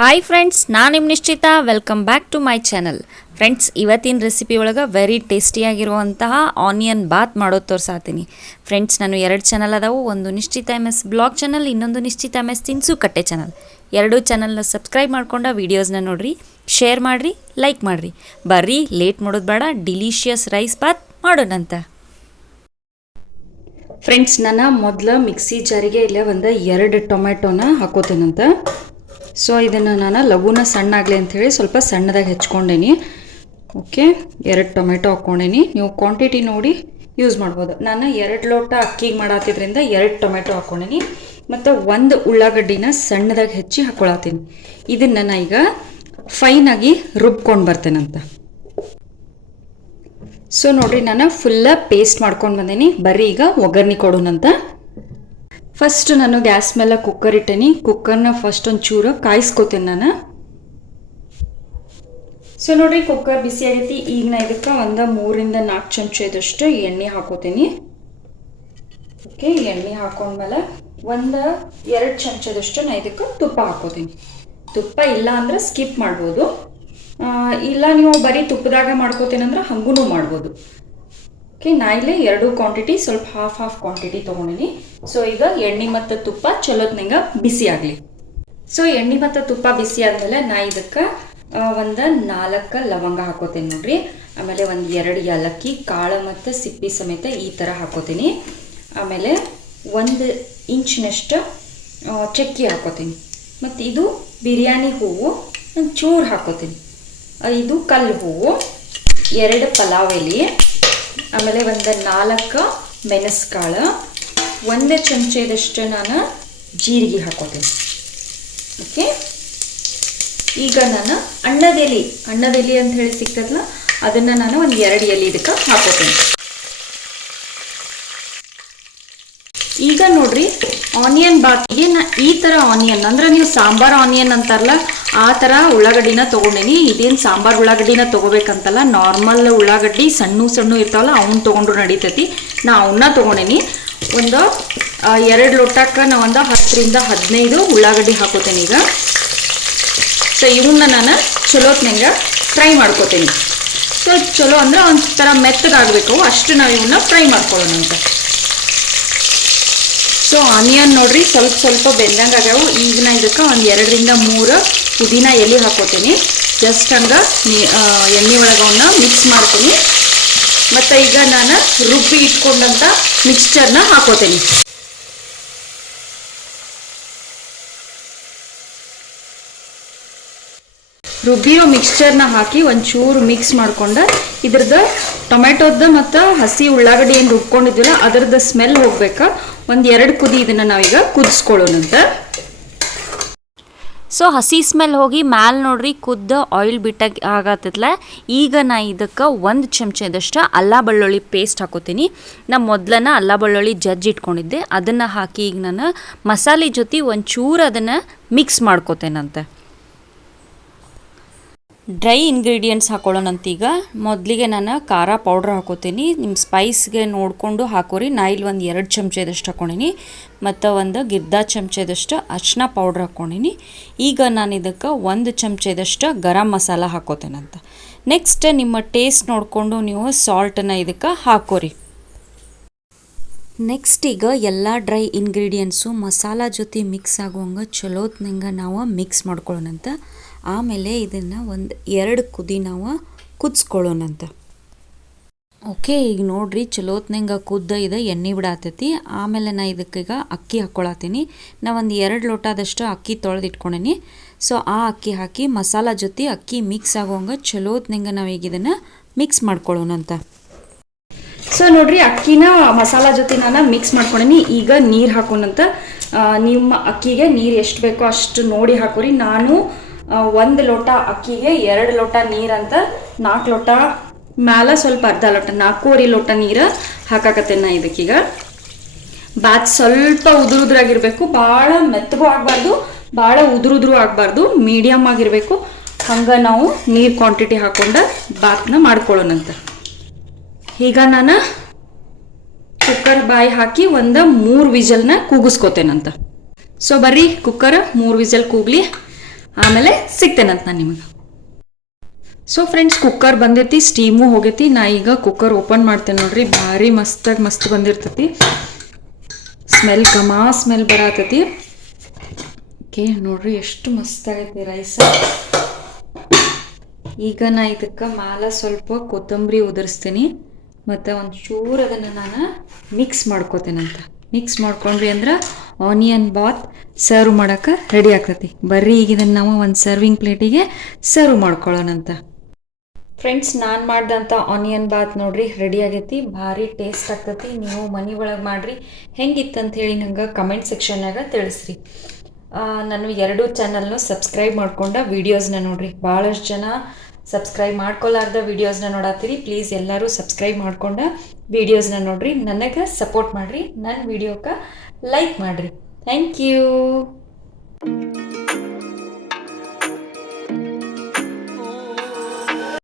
Hi friends, ನಾನು ನಿಮ್ಮ Nishchitha. Welcome back to my channel. Friends, ಇವತ್ತಿನ ರೆಸಿಪಿ ಒಳಗೆ ವೆರಿ ಟೇಸ್ಟಿಯಾಗಿರುವಂತಹ ಆನಿಯನ್ ಬಾತ್ ಮಾಡೋದು ತೋರಿಸಾತೀನಿ. ಫ್ರೆಂಡ್ಸ್, ನಾನು 2 ಚಾನಲ್ ಅದಾವು. ಒಂದು ನಿಶ್ಚಿತಾ MS ಬ್ಲಾಗ್ ಚಾನಲ್, ಇನ್ನೊಂದು ನಿಶ್ಚಿತಾ MS ತಿನಿಸು ಕಟ್ಟೆ ಚಾನಲ್. 2 ಚಾನಲ್ನ ಸಬ್ಸ್ಕ್ರೈಬ್ ಮಾಡ್ಕೊಂಡು ವೀಡಿಯೋಸ್ನ ನೋಡಿರಿ, ಶೇರ್ ಮಾಡಿರಿ, ಲೈಕ್ ಮಾಡಿರಿ. ಬರ್ರಿ, ಲೇಟ್ ಮಾಡೋದು ಬೇಡ, ಡಿಲಿಷಿಯಸ್ ರೈಸ್ ಬಾತ್ ಮಾಡೋಣಂತ. ಫ್ರೆಂಡ್ಸ್, ನಾನು ಮೊದಲು ಮಿಕ್ಸಿ ಜಾರಿಗೆ ಇಲ್ಲೇ ಒಂದು 2 ಟೊಮೆಟೊನ ಹಾಕೋತೇನಂತ. ಸೊ ಇದನ್ನು ನಾನು ಲಘುನ ಸಣ್ಣಾಗಲಿ ಅಂಥೇಳಿ ಸ್ವಲ್ಪ ಸಣ್ಣದಾಗಿ ಹೆಚ್ಕೊಂಡೇನಿ. Okay, 2 tomato ಹಾಕ್ಕೊಂಡೇನಿ. ನೀವು ಕ್ವಾಂಟಿಟಿ ನೋಡಿ ಯೂಸ್ ಮಾಡ್ಬೋದು. ನಾನು 2 ಲೋಟ ಅಕ್ಕಿಗೆ ಮಾಡತ್ತಿದ್ರಿಂದ 2 ಟೊಮೆಟೊ ಹಾಕ್ಕೊಂಡೇನಿ. ಮತ್ತು 1 ಉಳ್ಳಾಗಡ್ಡಿನ ಸಣ್ಣದಾಗಿ ಹೆಚ್ಚಿ ಹಾಕ್ಕೊಳತ್ತೀನಿ. ಇದನ್ನು ನಾನು ಈಗ ಫೈನಾಗಿ ರುಬ್ಕೊಂಡು ಬರ್ತೇನಂತ. ಸೊ ನೋಡಿರಿ, ನಾನು ಫುಲ್ಲ ಪೇಸ್ಟ್ ಮಾಡ್ಕೊಂಡು ಬಂದೇನಿ. ಬರ್ರಿ ಈಗ ಒಗ್ಗರಣೆ ಕೊಡೋಣಂತ. ಫಸ್ಟ್ ನಾನು ಗ್ಯಾಸ್ ಮೇಲೆ ಕುಕ್ಕರ್ ಇಟ್ಟೇನಿ. ಕುಕ್ಕರ್ನ ಫಸ್ಟ್ ಒಂದು ಚೂರು ಕಾಯಿಸ್ಕೋತೇನೆ ನಾನು. ಸೊ ನೋಡ್ರಿ, ಕುಕ್ಕರ್ ಬಿಸಿ ಆಗೈತಿ. ಈಗ ನಾ ಇದಕ್ಕೆ ಒಂದು 3ರಿಂದ 4 ಚಮಚದಷ್ಟು ಎಣ್ಣೆ ಹಾಕೋತೀನಿ. ಓಕೆ, ಎಣ್ಣೆ ಹಾಕೊಂಡ್ಮೇಲೆ ಒಂದು 2 ಚಮಚದಷ್ಟು ನಾ ಇದಕ್ಕೆ ತುಪ್ಪ ಹಾಕೋತೀನಿ. ತುಪ್ಪ ಇಲ್ಲ ಅಂದ್ರೆ ಸ್ಕಿಪ್ ಮಾಡ್ಬೋದು, ಇಲ್ಲ ನೀವು ಬರೀ ತುಪ್ಪದಾಗ ಮಾಡ್ಕೋತೇನಂದ್ರೆ ಹಂಗೂ ಮಾಡ್ಬೋದು. ಓಕೆ, ನಾ ಇಲ್ಲಿ 2 ಕ್ವಾಂಟಿಟಿ ಸ್ವಲ್ಪ ಹಾಫ್ ಕ್ವಾಂಟಿಟಿ ತೊಗೊಂಡಿನಿ. ಸೊ ಈಗ ಎಣ್ಣೆ ಮತ್ತು ತುಪ್ಪ ಚಲೋತ್ನಂಗ ಬಿಸಿ ಆಗಲಿ. ಸೊ ಎಣ್ಣೆ ಮತ್ತು ತುಪ್ಪ ಬಿಸಿ ಆದಮೇಲೆ ನಾ ಇದಕ್ಕೆ ಒಂದು 4 ಲವಂಗ ಹಾಕೋತೀನಿ ನೋಡ್ರಿ. ಆಮೇಲೆ ಒಂದು 2 ಏಲಕ್ಕಿ ಕಾಳು ಮತ್ತು ಸಿಪ್ಪಿ ಸಮೇತ ಈ ಥರ ಹಾಕೋತೀನಿ. ಆಮೇಲೆ 1 ಇಂಚಿನಷ್ಟು ಚಕ್ಕಿ ಹಾಕೋತೀನಿ. ಮತ್ತು ಇದು ಬಿರಿಯಾನಿ ಹೂವು ಒಂದು ಚೂರು ಹಾಕೋತೀನಿ. ಇದು ಕಲ್ಲು ಹೂವು, 2 ಪಲಾವ್ ಎಲೆ, ಆಮೇಲೆ ಒಂದು 4 ಮೆಣಸ್ಕಾಳು, 1 ಚಮಚದಷ್ಟು ನಾನು ಜೀರಿಗೆ ಹಾಕೋತೀನಿ. ಓಕೆ, ಈಗ ನಾನು ಅಣ್ಣದೆಲೆ ಅಂತ ಹೇಳಿ ಸಿಗ್ತದಲ್ಲ, ಅದನ್ನು ನಾನು ಒಂದು 2 ಎಲೆ ಇದಕ್ಕೆ ಹಾಕೋತೀನಿ. ಈಗ ನೋಡ್ರಿ, ಆನಿಯನ್ ಬಾತಿಗೆ ನಾ ಈ ಥರ ಆನಿಯನ್ ಅಂದ್ರೆ ನೀವು ಸಾಂಬಾರ್ ಆನಿಯನ್ ಅಂತಾರಲ್ಲ ಆ ಥರ ಉಳ್ಳಾಗಡ್ಡಿನ ತೊಗೊಂಡೇನಿ. ಇದೇನು ಸಾಂಬಾರು ಉಳ್ಳಾಗಡ್ಡಿನ ತೊಗೋಬೇಕಂತಲ್ಲ, ನಾರ್ಮಲ್ ಉಳ್ಳಾಗಡ್ಡಿ ಸಣ್ಣ ಇರ್ತಾವಲ್ಲ ಅವನ್ನ ತೊಗೊಂಡ್ರು ನಡೀತೈತಿ. ನಾ ಅವನ್ನ ತೊಗೊಂಡೇನಿ. ಒಂದು 2 ಲೋಟಕ್ಕೆ ನಾ ಒಂದು 10ರಿಂದ 15 ಉಳ್ಳಾಗಡ್ಡಿ ಹಾಕೋತೇನೆ ಈಗ. ಸೊ ಇವನ್ನ ನಾನು ಚಲೋತ್ನಂಗ ಫ್ರೈ ಮಾಡ್ಕೋತೀನಿ. ಸೊ ಚಲೋ ಅಂದ್ರೆ ಒಂಥರ ಮೆತ್ತಗಾಗಬೇಕು, ಅಷ್ಟು ನಾವು ಇವನ್ನ ಫ್ರೈ ಮಾಡ್ಕೊಳ್ಳೋಣ ಅಂತ. ಸೊ ಆನಿಯನ್ ನೋಡ್ರಿ ಸ್ವಲ್ಪ ಬೆಂದಂಗೆ ಆಗ್ಯಾವು. ಈಗ ನಾ ಇದಕ್ಕೆ ಒಂದು 2ರಿಂದ 3 ಪುದೀನ ಎಲೆ ಹಾಕೋತೀನಿ. ಜಸ್ಟ್ ಹಂಗೆ ಎಣ್ಣೆ ಒಳಗೆ ಅವನ್ನ ಮಿಕ್ಸ್ ಮಾಡ್ತೀನಿ. ಮತ್ತು ಈಗ ನಾನು ರುಬ್ಬಿ ಇಟ್ಕೊಂಡಂಥ ಮಿಕ್ಸ್ಚರ್ನ ಹಾಕೋತೀನಿ. ರುಬ್ಬಿರೋ ಮಿಕ್ಸ್ಚರ್ನ ಹಾಕಿ ಒಂಚೂರು ಮಿಕ್ಸ್ ಮಾಡ್ಕೊಂಡು ಇದ್ರದ್ದು ಟೊಮೆಟೊದ ಮತ್ತು ಹಸಿ ಉಳ್ಳಾಗಡ್ಡಿ ಏನು ರುಬ್ಕೊಂಡಿದ್ವಿಲ್ಲ ಅದರದ್ದು ಸ್ಮೆಲ್ ಹೋಗ್ಬೇಕಾ. ಒಂದು 2 ಕುದಿ ಇದನ್ನು ನಾವೀಗ ಕುದಿಸ್ಕೊಳ್ಳೋಣಂತ. ಸೊ ಹಸಿ ಸ್ಮೆಲ್ ಹೋಗಿ ಮ್ಯಾಲೆ ನೋಡ್ರಿ ಕುದ್ದ ಆಯಿಲ್ ಬಿಟ್ಟಾಗಿ ಆಗತ್ತಲ್ಲ. ಈಗ ನಾ ಇದಕ್ಕೆ 1 ಚಮಚದಷ್ಟು ಅಲ್ಲ ಬೆಳ್ಳುಳ್ಳಿ ಪೇಸ್ಟ್ ಹಾಕೋತೀನಿ. ನಾ ಮೊದಲನ ಅಲ್ಲ ಬೆಳ್ಳುಳ್ಳಿ ಜಜ್ಜಿ ಇಟ್ಕೊಂಡಿದ್ದೆ, ಅದನ್ನು ಹಾಕಿ ಈಗ ನಾನು ಮಸಾಲೆ ಜೊತೆ ಒಂಚೂರು ಅದನ್ನು ಮಿಕ್ಸ್ ಮಾಡ್ಕೋತೇನಂತೆ. ಡ್ರೈ ಇಂಗ್ರೀಡಿಯೆಂಟ್ಸ್ ಹಾಕೊಳ್ಳೋಣಂತ. ಈಗ ಮೊದಲಿಗೆ ನಾನು ಖಾರ ಪೌಡ್ರ್ ಹಾಕೋತೀನಿ. ನಿಮ್ಮ ಸ್ಪೈಸ್ಗೆ ನೋಡಿಕೊಂಡು ಹಾಕೋರಿ. ನಾ ಇಲ್ಲಿ ಒಂದು 2 ಚಮಚದಷ್ಟು ಹಾಕ್ಕೊಂಡೀನಿ. ಮತ್ತು ಒಂದು ಗಿರ್ದ ಚಮಚದಷ್ಟು ಅರಿಶಿನ ಪೌಡ್ರ್ ಹಾಕ್ಕೊಂಡೀನಿ. ಈಗ ನಾನು ಇದಕ್ಕೆ 1 ಚಮಚದಷ್ಟು ಗರಂ ಮಸಾಲ ಹಾಕೋತೇನಂತ. ನೆಕ್ಸ್ಟ್ ನಿಮ್ಮ ಟೇಸ್ಟ್ ನೋಡಿಕೊಂಡು ನೀವು ಸಾಲ್ಟನ್ನು ಇದಕ್ಕೆ ಹಾಕೋರಿ. ನೆಕ್ಸ್ಟ್ ಈಗ ಎಲ್ಲ ಡ್ರೈ ಇಂಗ್ರೀಡಿಯೆಂಟ್ಸು ಮಸಾಲ ಜೊತೆ ಮಿಕ್ಸ್ ಆಗುವಂಗೆ ಚಲೋತ್ನಂಗೆ ನಾವು ಮಿಕ್ಸ್ ಮಾಡ್ಕೊಳ್ಳೋಣಂತ. ಆಮೇಲೆ ಇದನ್ನು ಒಂದು 2 ಕುದಿ ನಾವು ಕುದಿಸ್ಕೊಳ್ಳೋಣಂತ. ಓಕೆ, ಈಗ ನೋಡ್ರಿ ಚಲೋತ್ನಂಗೆ ಕುದ್ದ ಇದೆ, ಎಣ್ಣೆ ಬಿಡಾತೈತಿ. ಆಮೇಲೆ ನಾ ಇದಕ್ಕೀಗ ಅಕ್ಕಿ ಹಾಕ್ಕೊಳತ್ತೀನಿ. ನಾ ಒಂದು 2 ಲೋಟದಷ್ಟು ಅಕ್ಕಿ ತೊಳೆದಿಟ್ಕೊಂಡೀನಿ. ಸೊ ಆ ಅಕ್ಕಿ ಹಾಕಿ ಮಸಾಲ ಜೊತೆ ಅಕ್ಕಿ ಮಿಕ್ಸ್ ಆಗುವಂಗೆ ಚಲೋತ್ನಂಗೆ ನಾವೀಗ ಇದನ್ನು ಮಿಕ್ಸ್ ಮಾಡ್ಕೊಳ್ಳೋಣಂತ. ಸೊ ನೋಡ್ರಿ, ಅಕ್ಕಿನ ಮಸಾಲ ಜೊತೆ ನಾನು ಮಿಕ್ಸ್ ಮಾಡ್ಕೊಂಡೀನಿ. ಈಗ ನೀರು ಹಾಕೋಣಂತ. ನಿಮ್ಮ ಅಕ್ಕಿಗೆ ನೀರು ಎಷ್ಟು ಬೇಕೋ ಅಷ್ಟು ನೋಡಿ ಹಾಕೋರಿ. ನಾನು 1 ಲೋಟ ಅಕ್ಕಿಗೆ 2 ಲೋಟ ನೀರಂತ 4 ಲೋಟ ಮ್ಯಾಲ ಸ್ವಲ್ಪ ಅರ್ಧ ಲೋಟ 4.25 ಲೋಟ ನೀರು ಹಾಕಾಕತ್ತೇನೆ ನಾ ಇದಕ್ಕೀಗ. ಬಾತ್ ಸ್ವಲ್ಪ ಉದುರಾಗಿರ್ಬೇಕು, ಭಾಳ ಮೆತ್ತಗೂ ಆಗಬಾರ್ದು, ಭಾಳ ಉದುರು ಆಗಬಾರ್ದು, ಮೀಡಿಯಮ್ ಆಗಿರಬೇಕು. ಹಂಗೆ ನಾವು ನೀರು ಕ್ವಾಂಟಿಟಿ ಹಾಕೊಂಡು ಬಾತ್ನ ಮಾಡ್ಕೊಳ್ಳೋಣಂತ. ಈಗ ನಾನು ಕುಕ್ಕರ್ ಬಾಯಿ ಹಾಕಿ ಒಂದು 3 ವಿಜಲ್ನ ಕೂಗಿಸ್ಕೋತೇನಂತ. ಸೊ ಬರ್ರಿ ಕುಕ್ಕರ್ 3 ವಿಜಲ್ ಕೂಗ್ಲಿ. ಆಮೇಲೆ ಸಿಗ್ತೇನಂತ ನಾನು ನಿಮಗೆ. ಸೊ ಫ್ರೆಂಡ್ಸ್, ಕುಕ್ಕರ್ ಬಂದೈತಿ, ಸ್ಟೀಮು ಹೋಗೈತಿ. ನಾ ಈಗ ಕುಕ್ಕರ್ ಓಪನ್ ಮಾಡ್ತೇನೆ ನೋಡ್ರಿ. ಭಾರಿ ಮಸ್ತ್ ಬಂದಿರ್ತೈತಿ. ಸ್ಮೆಲ್ ಸ್ಮೆಲ್ ಬರತೈತಿ. ಓಕೆ ನೋಡ್ರಿ, ಎಷ್ಟು ಮಸ್ತ್ ಆಗೈತಿ ರೈಸ್. ಈಗ ನಾ ಇದಕ್ಕೆ ಮ್ಯಾಲ ಸ್ವಲ್ಪ ಕೊತ್ತಂಬರಿ ಉದುರಿಸ್ತೀನಿ ಮತ್ತು ಒಂದು ಚೂರು ಅದನ್ನು ನಾನು ಮಿಕ್ಸ್ ಮಾಡ್ಕೋತೇನಂತ. ಮಿಕ್ಸ್ ಮಾಡ್ಕೊಂಡ್ರಿ ಅಂದ್ರೆ ಆನಿಯನ್ ಬಾತ್ ಸರ್ವ್ ಮಾಡೋಕೆ ರೆಡಿ ಆಗ್ತೈತಿ. ಬರ್ರಿ ಈಗ ಇದನ್ನು ನಾವು ಒಂದು ಸರ್ವಿಂಗ್ ಪ್ಲೇಟಿಗೆ ಸರ್ವ್ ಮಾಡ್ಕೊಳ್ಳೋಣಂತ. ಫ್ರೆಂಡ್ಸ್, ನಾನು ಮಾಡ್ದಂಥ ಆನಿಯನ್ ಬಾತ್ ನೋಡ್ರಿ ರೆಡಿ ಆಗೈತಿ. ಭಾರಿ ಟೇಸ್ಟ್ ಆಗ್ತೈತಿ. ನೀವು ಮನೆ ಒಳಗೆ ಮಾಡಿರಿ. ಹೆಂಗಿತ್ತಂತ ಹೇಳಿ ನಂಗೆ ಕಮೆಂಟ್ ಸೆಕ್ಷನ್ನಾಗ ತಿಳಿಸ್ರಿ. ನಾನು 2 ಚಾನಲ್ನು ಸಬ್ಸ್ಕ್ರೈಬ್ ಮಾಡ್ಕೊಂಡ ವೀಡಿಯೋಸ್ನ ನೋಡ್ರಿ. ಭಾಳಷ್ಟು ಜನ ಸಬ್ಸ್ಕ್ರೈಬ್ ಮಾಡ್ಕೊಲಾರ್ದ ವೀಡಿಯೋಸ್ನ ನೋಡತ್ತೀರಿ. ಪ್ಲೀಸ್ ಎಲ್ಲರೂ ಸಬ್ಸ್ಕ್ರೈಬ್ ಮಾಡ್ಕೊಂಡ ವೀಡಿಯೋಸ್ನ ನೋಡ್ರಿ. ನನಗೆ ಸಪೋರ್ಟ್ ಮಾಡಿರಿ. ನನ್ನ ವೀಡಿಯೋಕ್ಕೆ ಲೈಕ್ ಮಾಡಿರಿ. Thank you.